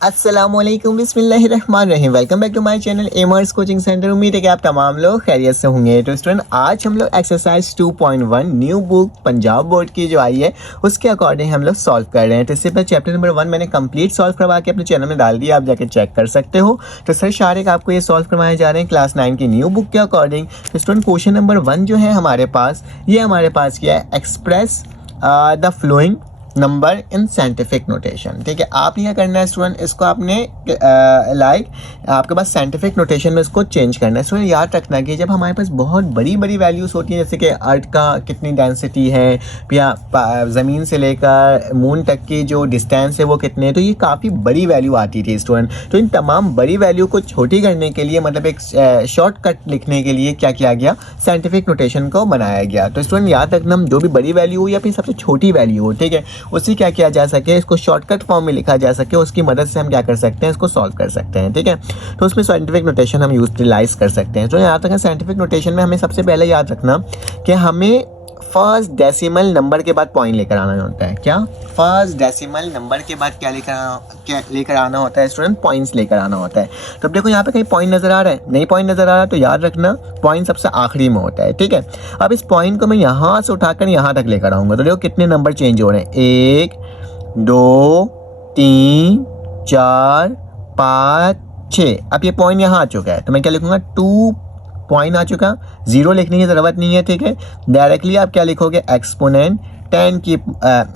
अस्सलामुअलैकुम बिस्मिल्लाहिर्रहमानिर्रहीम। Welcome back to my channel एमर्स कोचिंग सेंटर। उम्मीद है कि आप तमाम लोग खैरियत से होंगे। तो स्टूडेंट, आज हम लोग exercise 2.1 new book Punjab board की जो आई है उसके अकॉर्डिंग हम लोग सॉल्व कर रहे हैं। तो इससे पहले चैप्टर नंबर 1 मैंने कंप्लीट सॉल्व करवा के अपने चैनल में डाल दिया, आप जाके चेक कर सकते हो। तो सर शारिक आपको ये सॉल्व करवाए जा रहे हैं क्लास 9 की न्यू बुक के अकॉर्डिंग। तो स्टूडेंट, क्वेश्चन नंबर 1 जो है हमारे पास क्या है, express the flowing number in scientific notation. ठीक है, आपने क्या करना है स्टूडेंट, इसको आपने आपके पास साइंटिफिक नोटेशन में इसको चेंज करना है। स्टूडेंट याद रखना कि जब हमारे पास बहुत बड़ी बड़ी वैल्यूज़ होती हैं, जैसे कि अर्थ का कितनी डेंसिटी है या ज़मीन से लेकर मून तक की जो डिस्टेंस है वो कितने है, तो ये काफ़ी बड़ी वैल्यू आती थी स्टूडेंट। तो इन तमाम बड़ी वैल्यू को छोटी करने के लिए, मतलब एक शॉर्टकट लिखने के लिए क्या किया गया, साइंटिफिक नोटेशन को बनाया गया। तो स्टूडेंट याद रखना, जो भी बड़ी वैल्यू हो या फिर सबसे छोटी वैल्यू हो, ठीक है, उससे क्या किया जा सके, इसको शॉर्टकट फॉर्म में लिखा जा सके, उसकी मदद से हम क्या कर सकते हैं, इसको सॉल्व कर सकते हैं। ठीक है, तो उसमें साइंटिफिक नोटेशन हम यूटिलाइज कर सकते हैं। तो याद रखना, साइंटिफिक नोटेशन में हमें सबसे पहले याद रखना कि हमें फर्स्ट डेसिमल नंबर के बाद पॉइंट लेकर आना होता है। क्या, फर्स्ट डेसिमल नंबर के बाद क्या लेकर आना होता है स्टूडेंट, पॉइंट्स लेकर आना होता है। तो अब देखो यहाँ पे कहीं पॉइंट नजर आ रहा है, नहीं पॉइंट नजर आ रहा, तो याद रखना पॉइंट सबसे आखिरी में होता है। ठीक है, अब इस पॉइंट को मैं यहाँ से उठाकर यहाँ तक लेकर आऊँगा, तो देखो कितने नंबर चेंज हो रहे हैं, 1 2 3 4 5 6। अब ये पॉइंट यहाँ आ चुका है, तो मैं क्या लिखूंगा, 2 पॉइंट आ चुका, 0 लिखने की ज़रूरत नहीं है। ठीक है, डायरेक्टली आप क्या लिखोगे, एक्सपोनेंट 10 की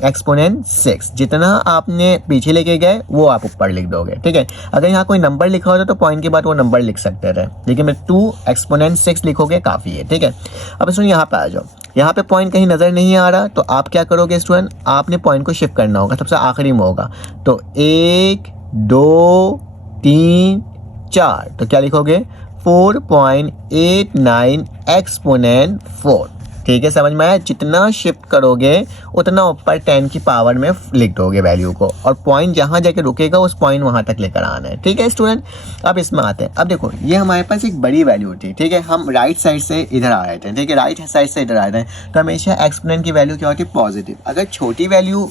एक्सपोनेंट 6, जितना आपने पीछे लेके गए वो आप ऊपर लिख दोगे। ठीक है, अगर यहाँ कोई नंबर लिखा होता तो पॉइंट के बाद वो नंबर लिख सकते थे, लेकिन मैं 2 एक्सपोनेंट 6 लिखोगे काफ़ी है। ठीक है, अब स्टूडेंट यहाँ पे आ जाओ, यहाँ पे पॉइंट कहीं नज़र नहीं आ रहा, तो आप क्या करोगे स्टूडेंट, आपने पॉइंट को शिफ्ट करना होगा, सबसे आखिरी में होगा। तो 1 2 3 4, तो क्या लिखोगे, 4.89 एक्सपोनेंट 4। ठीक है, समझ में आया, जितना शिफ्ट करोगे उतना ऊपर 10 की पावर में लिख दोगे वैल्यू को, और पॉइंट जहाँ जाके रुकेगा उस पॉइंट वहाँ तक लेकर आना है। ठीक है स्टूडेंट, अब इसमें आते हैं। अब देखो ये हमारे पास एक बड़ी वैल्यू थी, ठीक है, हम राइट साइड से इधर आ रहे थे, ठीक है, राइट साइड से इधर आ रहे थे, तो हमेशा एक्सपोनेंट की वैल्यू क्या होती है, पॉजिटिव। अगर छोटी वैल्यू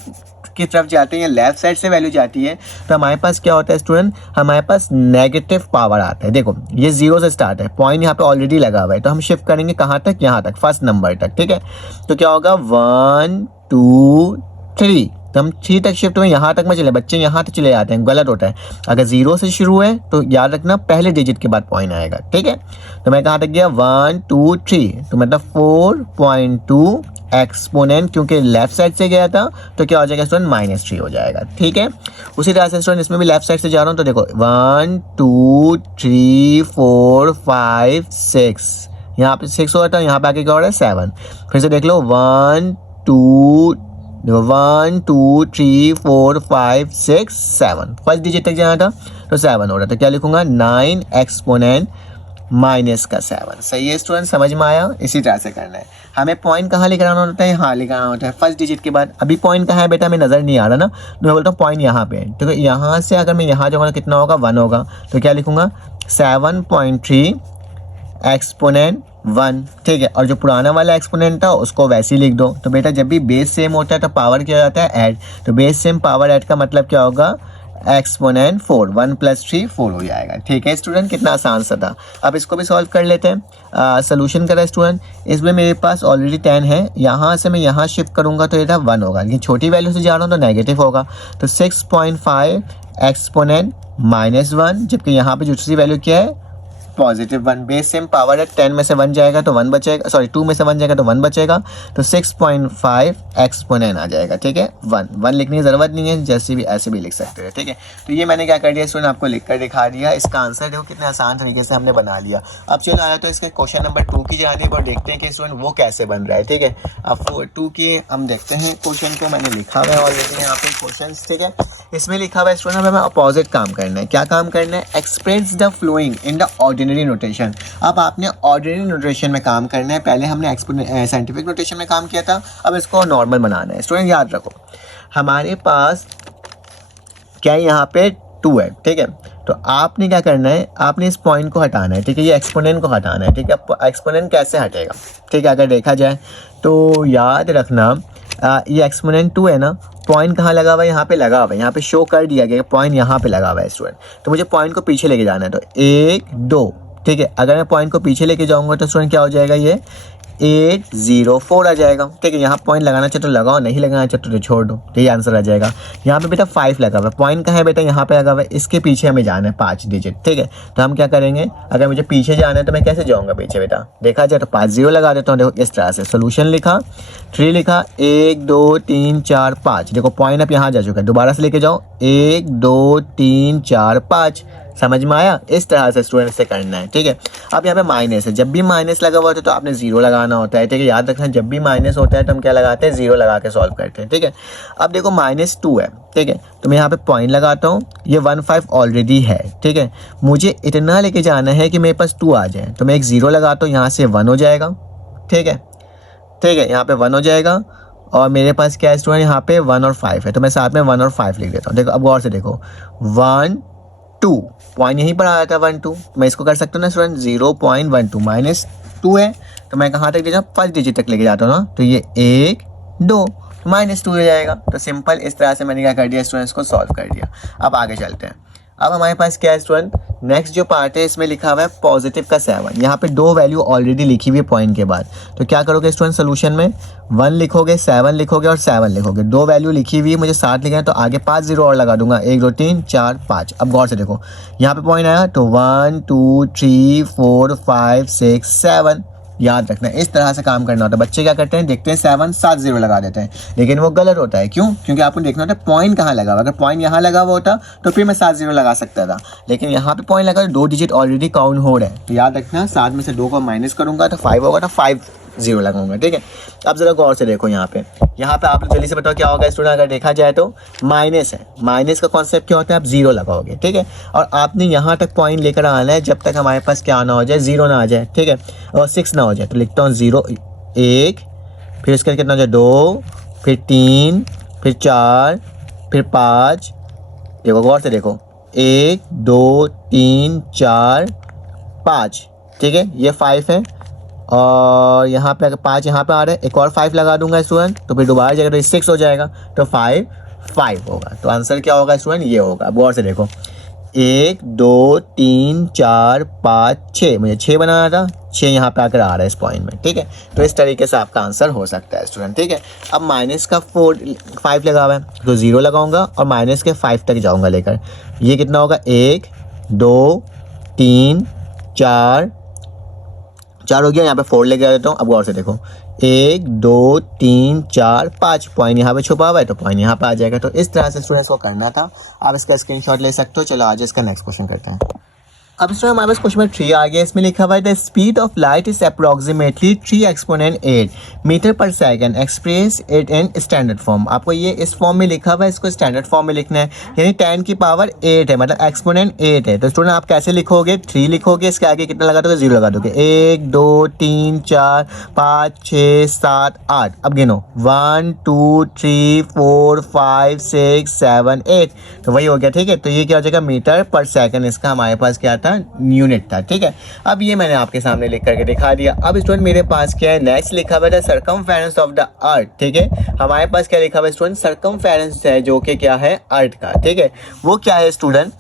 की तरफ जाते हैं या लेफ्ट साइड से वैल्यू जाती है, तो हमारे पास क्या होता है स्टूडेंट, हमारे पास नेगेटिव पावर आता है। देखो ये 0 से स्टार्ट है, पॉइंट यहाँ पे ऑलरेडी लगा हुआ है, तो हम शिफ्ट करेंगे कहाँ तक, यहाँ तक, फर्स्ट नंबर तक। ठीक है, तो क्या होगा, 1 2 3, तो हम 3 तक शिफ्ट हुए, यहाँ तक में चले, बच्चे यहाँ तक चले जाते हैं, गलत होता है। अगर 0 से शुरू है तो याद रखना पहले डिजिट के बाद पॉइंट आएगा। ठीक है, तो मैं कहाँ तक गया, 1 2 3, तो मतलब 4.2 एक्सपोनेंट, क्योंकि लेफ्ट साइड से गया था तो क्या हो जाएगा स्टूडेंट, -3 हो जाएगा। ठीक है, उसी तरह से स्टूडेंट इसमें भी लेफ्ट साइड से जा रहा हूँ, तो देखो 1 2 3 4 5 6, यहाँ पे 6 हो रहा था, यहाँ पे आके क्या हो रहा है, 7। फिर से देख लो, 1 2 3 4 5 6 7, फर्स्ट डिजिट तक जाना था तो 7 हो रहा था, क्या लिखूंगा, 9 एक्सपोनेंट -7। सही है स्टूडेंट, समझ में आया। इसी तरह से करना है, हमें पॉइंट कहाँ लेकर आना होता है, यहाँ लेकर आना होता है फर्स्ट डिजिट के बाद। अभी पॉइंट कहाँ है बेटा, हमें नज़र नहीं आ रहा ना, तो मैं बोलता हूँ पॉइंट यहाँ पे है, तो यहाँ से अगर मैं यहाँ जाऊँगा कितना होगा, 1 होगा, तो क्या लिखूंगा, 7.3 एक्सपोनेंट 1। ठीक है, और जो पुराना वाला एक्सपोनेंट था उसको वैसे ही लिख दो। तो बेटा जब भी बेस सेम होता है तो पावर क्या जाता है, ऐड, तो बेस सेम पावर ऐड का मतलब क्या होगा, एक्सपोनेंट 4, 1 + 3 4 हो जाएगा। ठीक है स्टूडेंट, कितना आसान सा था। अब इसको भी सॉल्व कर लेते हैं। सोल्यूशन करें स्टूडेंट, इसमें मेरे पास ऑलरेडी 10 है, यहाँ से मैं यहाँ शिफ्ट करूँगा तो ये 1 होगा, लेकिन छोटी वैल्यू से जा रहा हूँ तो नेगेटिव होगा, तो 6.5 एक्सपोनेंट -1, जबकि यहाँ पे दूसरी वैल्यू क्या है, +1। बेस सेम पावर है, 10 में से 1 जाएगा तो 1 बचेगा, सॉरी 2 में से 1 जाएगा तो 1 बचेगा, तो 6.5 एक्सपोनेंट आ जाएगा। ठीक है, 1 लिखने की ज़रूरत नहीं है, जैसे भी ऐसे भी लिख सकते हैं। ठीक है, तो ये मैंने क्या कर दिया स्टूडेंट, आपको लिख कर दिखा दिया। इसका आंसर देखो कितने आसान तरीके से हमने बना लिया। अब चलो आया तो इसके क्वेश्चन नंबर 2 की जानिब और देखते हैं कि स्टूडेंट वो कैसे बन रहा है। ठीक है, अब 2 की हम देखते हैं क्वेश्चन को, मैंने लिखा हुआ है ऑलरेडी यहाँ पे क्वेश्चन। ठीक है, इसमें लिखा हुआ है स्टूडेंट हमें अपोजिट काम करना है। क्या काम करना है, express the following in the ordinary notation. अब आपने ऑर्डिनरी नोटेशन में काम करना है, पहले हमने साइंटिफिक नोटेशन में काम किया था, अब इसको नॉर्मल बनाना है। स्टूडेंट याद रखो, हमारे पास क्या है, यहाँ पे 2 है। ठीक है, तो आपने क्या करना है, आपने इस पॉइंट को हटाना है। ठीक है, ये एक्सपोनेंट को हटाना है। ठीक है, एक्सपोनेंट कैसे हटेगा, ठीक है, अगर देखा जाए तो याद रखना ये एक्सपोनेंट 2 है ना, पॉइंट कहाँ लगा हुआ है, यहाँ पे लगा हुआ है, यहाँ पे शो कर दिया गया पॉइंट यहाँ पे लगा हुआ है स्टूडेंट। तो मुझे पॉइंट को पीछे लेके जाना है, तो 1 2, ठीक है। अगर मैं पॉइंट को पीछे लेके जाऊँगा तो स्टूडेंट क्या हो जाएगा, ये 804 आ जाएगा, ठीक है। यहाँ पॉइंट लगाना चाहे तो लगाओ, नहीं लगाना चाहे तो छोड़ दो, तो ये आंसर आ जाएगा। यहाँ पे बेटा 5 लगा हुआ है, पॉइंट कहाँ है बेटा, यहाँ पे लगा हुआ है, इसके पीछे हमें जाना है 5 डिजिट, ठीक है। तो हम क्या करेंगे, अगर मुझे पीछे जाना है तो मैं कैसे जाऊँगा पीछे बेटा, देखा जाए तो 5 0 लगा देता हूँ। देखो इस तरह से सोल्यूशन लिखा, 3 लिखा, 1 2 3 4 5, देखो पॉइंट अब यहाँ जा चुका है, दोबारा से लेके जाओ, 1 2 3 4 5, समझ में आया। इस तरह से स्टूडेंट से करना है, ठीक है। अब यहाँ पे माइनस है, जब भी माइनस लगा हुआ होता है तो आपने 0 लगाना होता है, ठीक है। याद रखना, जब भी माइनस होता है तो हम क्या लगाते हैं, 0 लगा के सॉल्व करते हैं, ठीक है। अब देखो -2 है, ठीक है, तो मैं यहाँ पे पॉइंट लगाता हूँ, ये 15 ऑलरेडी है, ठीक है। मुझे इतना लेके जाना है कि मेरे पास 2 आ जाए, तो मैं एक 0 लगाता हूँ, यहाँ से 1 हो जाएगा, ठीक है, ठीक है, यहाँ पे 1 हो जाएगा। और मेरे पास क्या है स्टूडेंट, यहाँ पे 1 और 5 है, तो मैं साथ में 1 और 5 लिख देता हूँ। देखो अब गौर से देखो, 1 2, पॉइंट यहीं पर आ जाता है 1 2, मैं इसको कर सकता हूँ ना स्टूडेंट, 0.12 -2 है, तो मैं कहाँ तक ले जाऊँ, फर्स्ट डिजिट तक लेके जाता हूँ ना, तो ये 1 2 -2 हो जाएगा। तो सिंपल इस तरह से मैंने क्या कर दिया स्टूडेंट्स को सॉल्व कर दिया। अब आगे चलते हैं। अब हमारे पास क्या है स्टूडेंट, नेक्स्ट जो पार्ट है इसमें लिखा हुआ है पॉजिटिव का 7, यहाँ पे 2 वैल्यू ऑलरेडी लिखी हुई है पॉइंट के बाद। तो क्या करोगे स्टूडेंट, सोल्यूशन में 1 लिखोगे, 7 लिखोगे और 7 लिखोगे, 2 वैल्यू लिखी हुई है, मुझे 7 लिखना है, तो आगे 5 0 और लगा दूंगा, 1 2 3 4 5। अब गौर से देखो, यहाँ पे पॉइंट आया तो 1 2 3 4 5 6 7, याद रखना इस तरह से काम करना होता है। बच्चे क्या करते हैं, देखते हैं 7 7 0 लगा देते हैं, लेकिन वो गलत होता है। क्यों? क्योंकि आपको देखना होता है पॉइंट कहाँ लगा हुआ। अगर पॉइंट यहाँ लगा हुआ होता तो फिर मैं 7 0 लगा सकता था, लेकिन यहाँ पे पॉइंट लगा तो 2 डिजिट ऑलरेडी काउंट हो रहा है। तो याद रखना 7 में से 2 को माइनस करूंगा तो 5 होगा, तो 5 0 लगाऊंगा, ठीक है। अब जरा गौर से देखो, यहाँ पे आप लोग जल्दी से बताओ क्या होगा स्टूडेंट। अगर देखा जाए तो माइनस है, माइनस का कॉन्सेप्ट क्या होता है, आप 0 लगाओगे, ठीक है। और आपने यहाँ तक पॉइंट लेकर आना है जब तक हमारे पास क्या ना हो जाए, 0 ना आ जाए, ठीक है, और 6 ना हो जाए। तो लिखता हूँ 0 1, फिर इसके कितना हो जाए 2, फिर 3, फिर 4, फिर 5। देखो गौर से देखो, 1 2 3 4 5, ठीक है, ये 5 है। और यहाँ पे अगर 5 यहाँ पे आ रहा है, एक और 5 लगा दूंगा स्टूडेंट, तो फिर दोबारा जाएगा तो 6 हो जाएगा, तो 5 5 होगा। तो आंसर क्या होगा स्टूडेंट, ये होगा। अब गौर से देखो, 1 2 3 4 5 6, मुझे 6 बनाना था, 6 यहाँ पे आकर आ रहा है इस पॉइंट में, ठीक है। तो इस तरीके से आपका आंसर हो सकता है स्टूडेंट, ठीक है। अब माइनस का 5 लगा हुआ है, तो 0 लगाऊंगा और माइनस के 5 तक जाऊंगा लेकर। ये कितना होगा, 1 2 3 4 हो गया, यहाँ पे 4 लेके आ देता हूँ। अब गौर से देखो, 1 2 3 4 5, पॉइंट यहाँ पे छुपा हुआ है तो पॉइंट यहाँ पे आ जाएगा। तो इस तरह से स्टूडेंट्स को करना था। आप इसका स्क्रीनशॉट ले सकते हो। चलो आज इसका नेक्स्ट क्वेश्चन करते हैं। अब स्टूडेंट हमारे पास क्वेश्चन नंबर 3 आ गया। इसमें लिखा हुआ है the speed of light is approximately 3 exponent 8 metre पर second, express it in standard form. आपको ये इस फॉर्म में लिखा हुआ है, इसको स्टैंडर्ड फॉर्म में लिखना है, यानी 10 की पावर 8 है, मतलब एक्सपोनेंट 8 है। तो स्टूडेंट आप कैसे लिखोगे, 3 लिखोगे, इसके आगे कितना लगा दोगे, 0 लगा दोगे। 1 2 3 4 5 6 7 8, अब गिनो 1 2 3 4 5 6 7 8, तो वही हो गया, ठीक है। तो ये क्या हो जाएगा, मीटर पर सेकंड इसका हमारे पास क्या था, यूनिट था, ठीक है। अब ये मैंने आपके सामने लिख करके दिखा दिया। अब स्टूडेंट मेरे पास क्या है, नेक्स्ट लिखा हुआ है सर्कमफेरेंस ऑफ द अर्थ, ठीक है। हमारे पास क्या लिखा हुआ है स्टूडेंट, सर्कमफेरेंस है जो कि क्या है, अर्थ का, ठीक है। वो क्या है स्टूडेंट,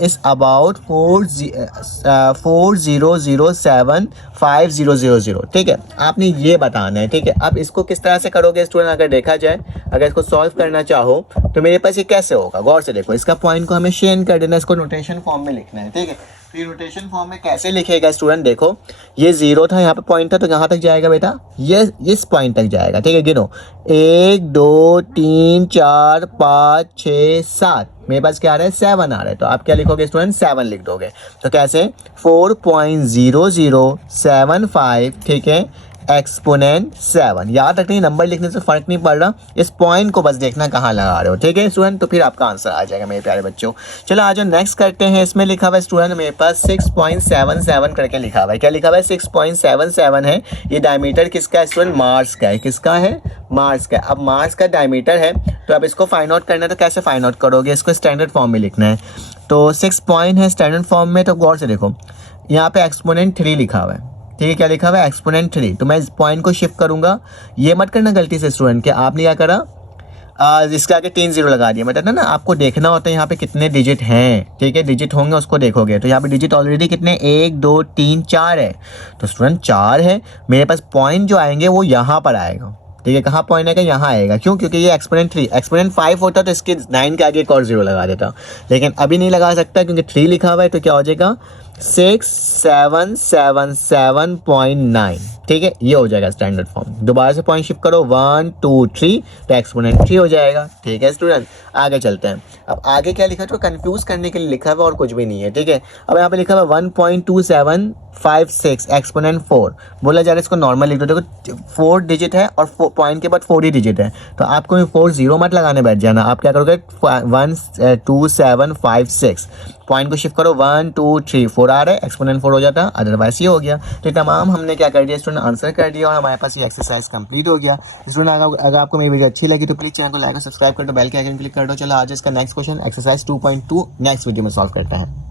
इज अबाउट 4,007,5,000, ठीक है। आपने ये बताना है, ठीक है। अब इसको किस तरह से करोगे स्टूडेंट, अगर देखा जाए, अगर इसको सॉल्व करना चाहो तो मेरे पास ये कैसे होगा, गौर से देखो। इसका पॉइंट को हमें शेयर कर देना, इसको नोटेशन फॉर्म में लिखना है, ठीक है। फिर रोटेशन फॉर्म में कैसे लिखेगा स्टूडेंट, देखो ये 0 था, यहाँ पे पॉइंट था, तो कहाँ तक जाएगा बेटा, ये इस पॉइंट तक जाएगा, ठीक है। गिनो 1 2 3 4 5 6 7, मेरे पास क्या आ रहा है, 7 आ रहा है। तो आप क्या लिखोगे स्टूडेंट, 7 लिख दोगे। तो कैसे, 4.0075, ठीक है, एक्सपोनेंट 7। याद रखनी, नंबर लिखने से फर्क नहीं पड़ रहा, इस पॉइंट को बस देखना कहाँ लगा रहे हो, ठीक है स्टूडेंट। तो फिर आपका आंसर आ जाएगा मेरे प्यारे बच्चों। चलो आज हम नेक्स्ट करते हैं। इसमें लिखा हुआ है स्टूडेंट मेरे पास 6.77 करके लिखा हुआ है। क्या लिखा हुआ है, 6.77 है। ये डायमीटर किसका है स्टूडेंट, मार्स का है। किसका है, मार्स का। अब मार्स का डायमीटर है, तो अब इसको फाइंड आउट करना है, तो कैसे फाइंड आउट करोगे, इसको स्टैंडर्ड फॉर्म में लिखना है। तो 6 पॉइंट है स्टैंडर्ड फॉर्म में, तो गौर से देखो यहाँ पे एक्सपोनेंट 3 लिखा हुआ है, ठीक है, क्या लिखा हुआ है एक्सपोनेंट 3। तो मैं इस पॉइंट को शिफ्ट करूंगा। ये मत करना गलती से स्टूडेंट कि आपने क्या करा, इसके आगे 3 0 लगा दिया। मतलब ना आपको देखना होता है यहाँ पे कितने डिजिट हैं, ठीक है, डिजिट होंगे उसको देखोगे। तो यहाँ पे डिजिट ऑलरेडी कितने 1 2 3 4 है, तो स्टूडेंट 4 है। मेरे पास पॉइंट जो आएंगे वो यहाँ पर आएगा, ठीक है। कहाँ पॉइंट आएगा, यहाँ आएगा। क्यों, क्योंकि ये एक्सपोनेंट 3, एक्सपोनेंट 5 होता तो इसके 9 के आगे एक और 0 लगा देता, लेकिन अभी नहीं लगा सकता क्योंकि 3 लिखा हुआ है। तो क्या हो जाएगा 6777.9, ठीक है, ये हो जाएगा स्टैंडर्ड फॉर्म। दोबारा से पॉइंट शिफ्ट करो 1 2 3, तो एक्सपोनेंट 3 हो जाएगा, ठीक है स्टूडेंट। आगे चलते हैं। अब आगे क्या लिखा है, तो कंफ्यूज करने के लिए लिखा हुआ और कुछ भी नहीं है, ठीक है। अब यहाँ पे लिखा हुआ 1.2756 एक्सपोनेंट 4, बोला जा रहा है इसको नॉर्मल लिख दो। देखो 4 डिजिट है और पॉइंट के बाद 4 ही डिजिट है, तो आपको 4 0 मत लगाने बैठ जाना। आप क्या करोगे 12756, पॉइंट को शिफ्ट करो 1 2 3 4 आ रहा है, एक्सपोनेंट 4 हो जाता, अदरवाइज ये हो गया। तो तमाम हमने क्या कर दिया स्टूडेंट, आंसर कर दिया और हमारे पास ये एक्सरसाइज कंप्लीट हो गया। स्टूडेंट अगर आपको मेरी वीडियो अच्छी लगी तो प्लीज़ चैनल को लाइक और सब्सक्राइब कर दो, बेल के आइकन क्लिक कर दो। चलो आज इसका next question exercise 2.2 next video में सॉल्व करते हैं।